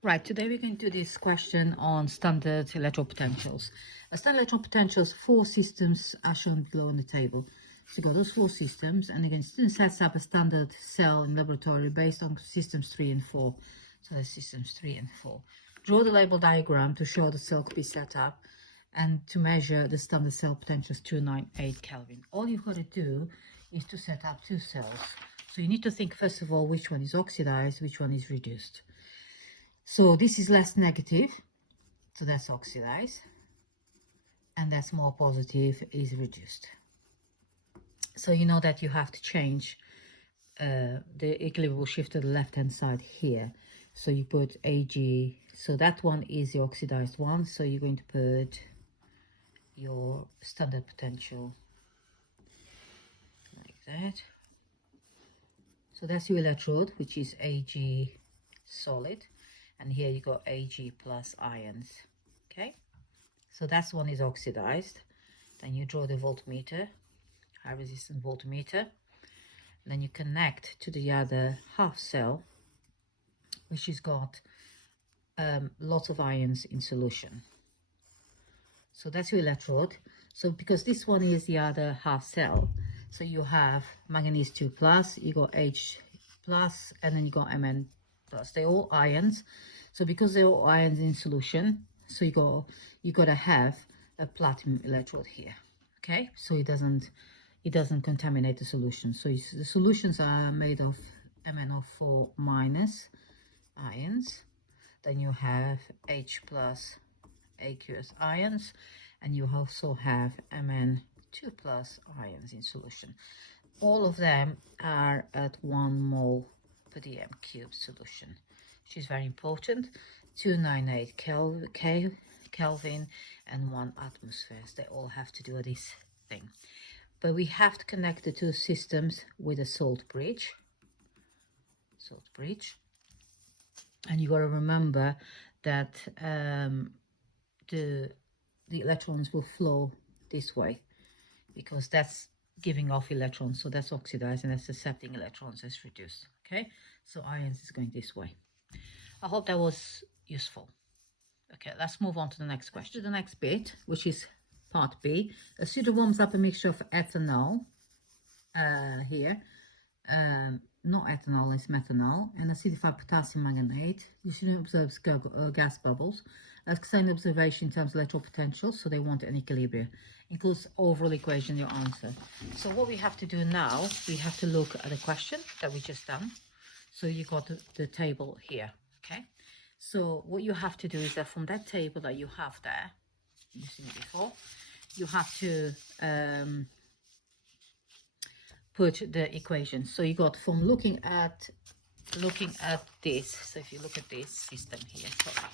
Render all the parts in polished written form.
Right, today we're going to do this question on standard electrode potentials. Standard electrode potentials, 4 systems are shown below on the table. So you've got those 4 systems, and again, student sets up a standard cell in laboratory based on systems 3 and 4. So that's systems 3 and 4. Draw the label diagram to show the cell could be set up and to measure the standard cell potentials 298 Kelvin. All you've got to do is to set up 2 cells. So you need to think first of all which one is oxidized, which one is reduced. So this is less negative, so that's oxidized, and that's more positive, is reduced. So you know that you have to change the equilibrium will shift to the left hand side here. So you put Ag, so that one is the oxidized one, so you're going to put your standard potential like that. So that's your electrode, which is Ag solid, and here you got Ag plus ions. Okay, so that's one is oxidized. Then you draw the voltmeter, high resistance voltmeter, and then you connect to the other half cell, which has got lots of ions in solution. So that's your electrode. So because this one is the other half cell, so you have manganese 2 plus, you got H plus, and then you got Mn plus. They're all ions. So because they're all ions in solution, so you gotta have a platinum electrode here. Okay, so it doesn't contaminate the solution. So the solutions are made of MnO4 minus ions. Then you have H plus aqueous ions, and you also have Mn2 plus ions in solution. All of them are at 1 mole per dm cubed solution, which is very important. 298 Kelvin and 1 atmosphere. They all have to do this thing. But we have to connect the 2 systems with a salt bridge. And you got to remember that the electrons will flow this way, because that's giving off electrons, so that's oxidized, and that's accepting electrons as reduced. Okay, so ions is going this way. I hope that was useful. Okay, let's move on to the next question. The next bit, which is part B. A student warms up a mixture of ethanol here, not ethanol, it's methanol, and acidified potassium manganate. The student observes gas bubbles. Asks an observation in terms of electrode potential, so they want an equilibrium. Includes overall equation, your answer. So what we have to do now, we have to look at the question that we just done. So you got the table here, okay? So what you have to do is that from that table that you have there, you've seen it before, you have to put the equation. So you got from looking at this. So if you look at this system here, sorry,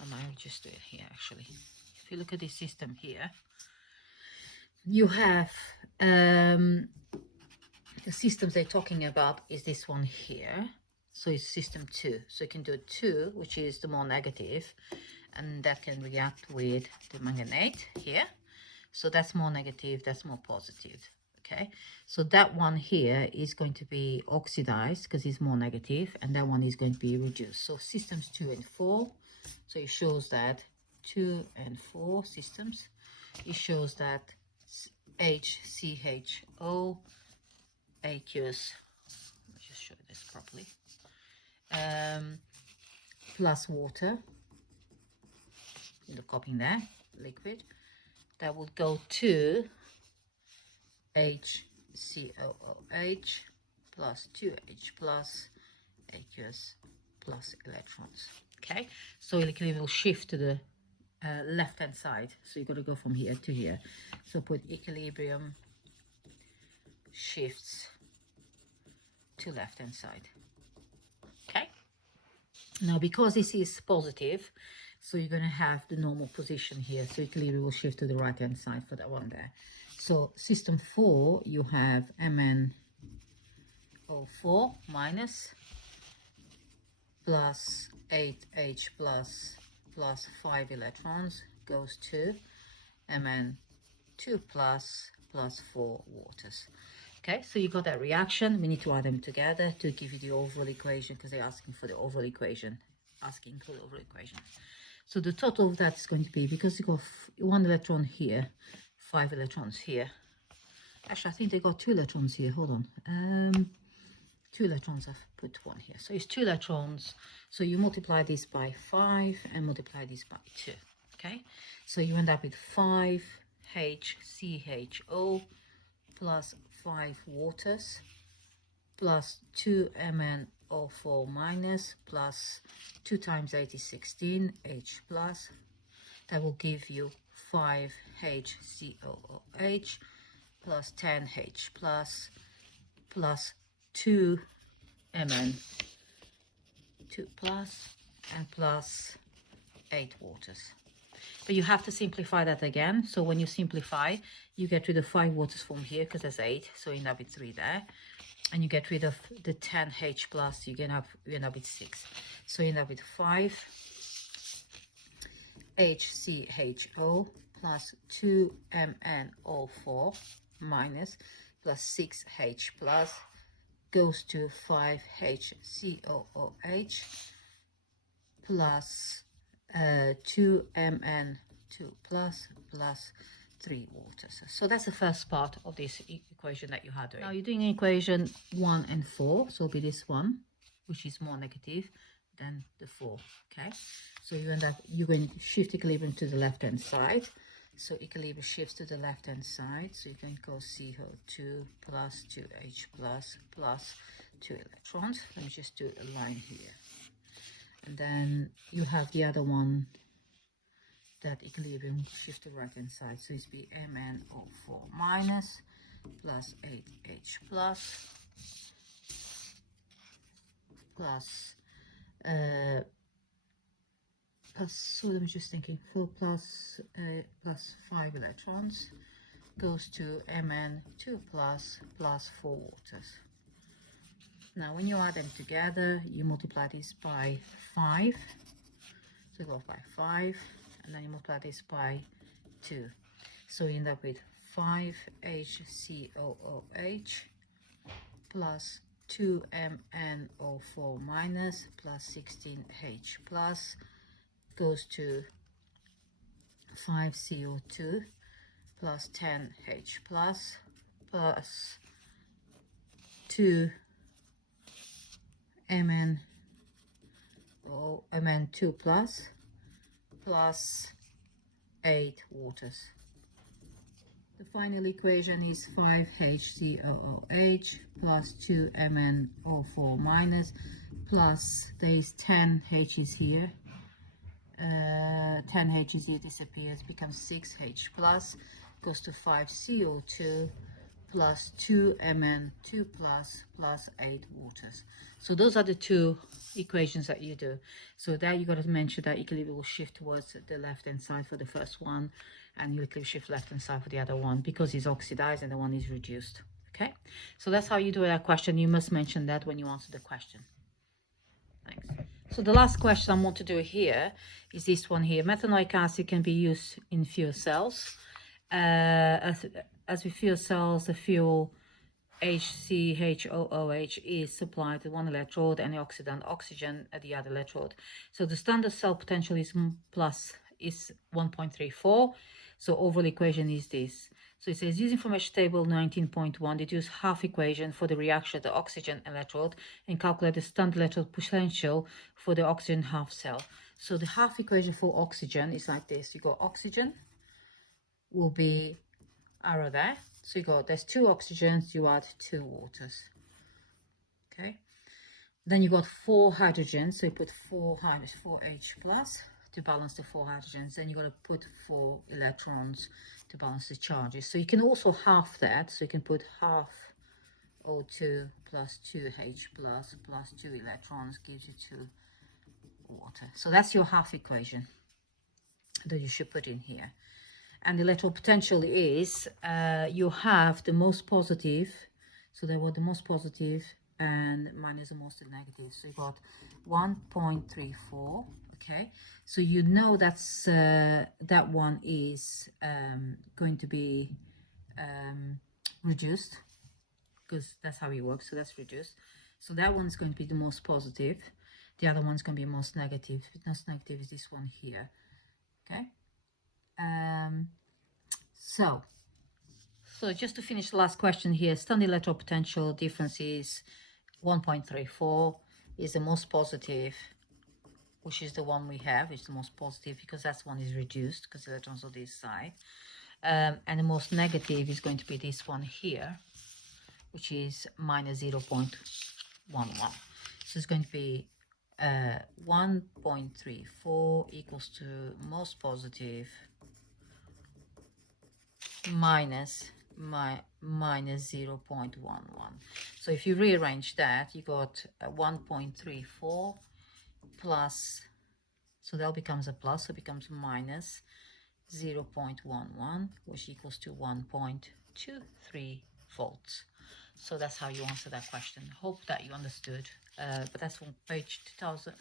I might just do it here actually. If you look at this system here, you have the systems they're talking about is this one here. So it's system 2. So you can do 2, which is the more negative, and that can react with the manganate here. So that's more negative, that's more positive. Okay, so that one here is going to be oxidized because it's more negative, and that one is going to be reduced. So systems 2 and 4. So it shows that 2 and 4 systems. It shows that HCHO aqueous. Let me just show this properly. Plus water. In the copying there, liquid. That will go to HCOOH plus 2H plus aqueous plus electrons. Okay, so equilibrium will shift to the left hand side, so you've got to go from here to here. So put equilibrium shifts to left hand side. Okay, now because this is positive, so you're going to have the normal position here, so equilibrium will shift to the right hand side for that one there. So system 4, you have MnO4 minus plus 8H plus 5 electrons goes to Mn2 plus 4 waters. Okay, so you got that reaction. We need to add them together to give you the overall equation, because they're asking for the overall equation asking for over equation. So the total of that is going to be, because you got 1 electron here, 5 electrons here. Actually, I think they got 2 electrons here. Hold on. 2 electrons, I've put 1 here. So it's 2 electrons. So you multiply this by 5 and multiply this by 2. Okay? So you end up with 5 HCHO plus 5 waters plus 2 MnO4 minus plus 2 times 8 is 16 H plus. That will give you 5 HCOOH plus 10 H plus 2 Mn 2 plus and plus 8 waters. But you have to simplify that again. So when you simplify, you get rid of 5 waters from here because there's 8, so you end up with 3 there. And you get rid of the 10 H plus, you end up with 6. So you end up with 5 HCHO plus 2 MnO4 minus plus 6 H plus goes to 5 HCOOH plus 2 Mn2 plus 3 waters. So that's the first part of this equation that you had doing. Now you're doing equation 1 and 4, so it'll be this one, which is more negative than the 4. Okay, so you end up, you're going to shift equilibrium to the left hand side. So equilibrium shifts to the left hand side, so you can go CO2 plus 2H plus 2 electrons. Let me just do a line here. And then you have the other one, that equilibrium shift to the right hand side, so it's be MnO4 minus plus 8H plus so I'm just thinking 4 plus 5 electrons goes to Mn2 plus 4 waters. Now when you add them together, you multiply this by 5, so it goes by 5, and then you multiply this by 2. So you end up with 5 HCOOH plus 2 MnO4 minus plus 16 H plus goes to 5 CO2 plus 10 H plus 2 Mn2 plus 8 waters. The final equation is 5 HCOOH plus 2 MnO4 minus plus there is 10 H's here. 10 H's here disappears, becomes 6 H plus, goes to 5 CO2 plus 2 Mn2 plus 8 waters. So those are the two equations that you do. So there you got to mention that equilibrium will shift towards the left hand side for the first one, and you will shift left hand side for the other one because it's oxidized and the one is reduced. Okay, so that's how you do that question. You must mention that when you answer the question. Thanks. So the last question I want to do here is this one here. Methanoic acid can be used in fuel cells. As with fuel cells, the fuel HCHOOH is supplied to one electrode and the oxidant oxygen at the other electrode. So the standard cell potential is 1.34. So overall equation is this. So it says, use information table 19.1, deduce half equation for the reaction at the oxygen electrode and calculate the standard electrode potential for the oxygen half cell. So the half equation for oxygen is like this. You got oxygen will be arrow there. So you got, there's 2 oxygens, you add 2 waters. Okay. Then you got 4 hydrogens, so you put 4H plus to balance the 4 hydrogens. Then you got to put 4 electrons to balance the charges. So you can also half that, so you can put half O2 plus 2H plus 2 electrons gives you 2 water. So that's your half equation that you should put in here. And the electrode potential is, you have the most positive, so there were the most positive and minus the most negative. So you got 1.34, okay? So you know that's, that one is going to be reduced, because that's how it works, so that's reduced. So that one is going to be the most positive. The other one's going to be most negative. Most negative is this one here. Okay. So just to finish the last question here, standard electrode potential difference is 1.34 is the most positive, which is the one we have, is the most positive because that one is reduced because the electrons on this side. And the most negative is going to be this one here, which is minus 0.11. So it's going to be 1.34 equals to most positive minus 0.11. So if you rearrange that, you got 1.34 plus, so that becomes a plus, so it becomes minus 0.11, which equals to 1.23 volts. So that's how you answer that question. Hope that you understood. But that's on page 2000.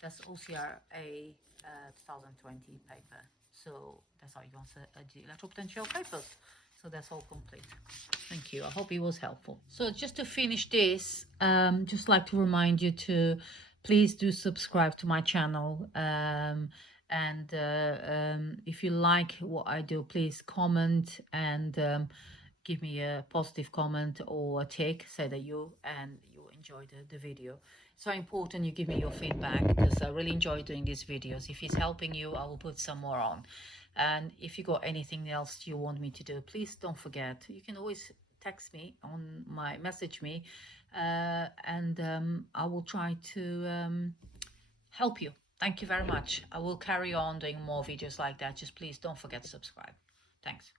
That's OCRA 2020 paper. So that's how you answer the electropotential papers. So that's all complete. Thank you. I hope it was helpful. So just to finish this, just like to remind you to please do subscribe to my channel. And if you like what I do, please comment and give me a positive comment or a take, say that you enjoyed the video. It's very important you give me your feedback because I really enjoy doing these videos. If it's helping you, I will put some more on. And if you got anything else you want me to do, please don't forget, you can always text me on my message me, and I will try to help you. Thank you very much. I will carry on doing more videos like that. Just please don't forget to subscribe. Thanks.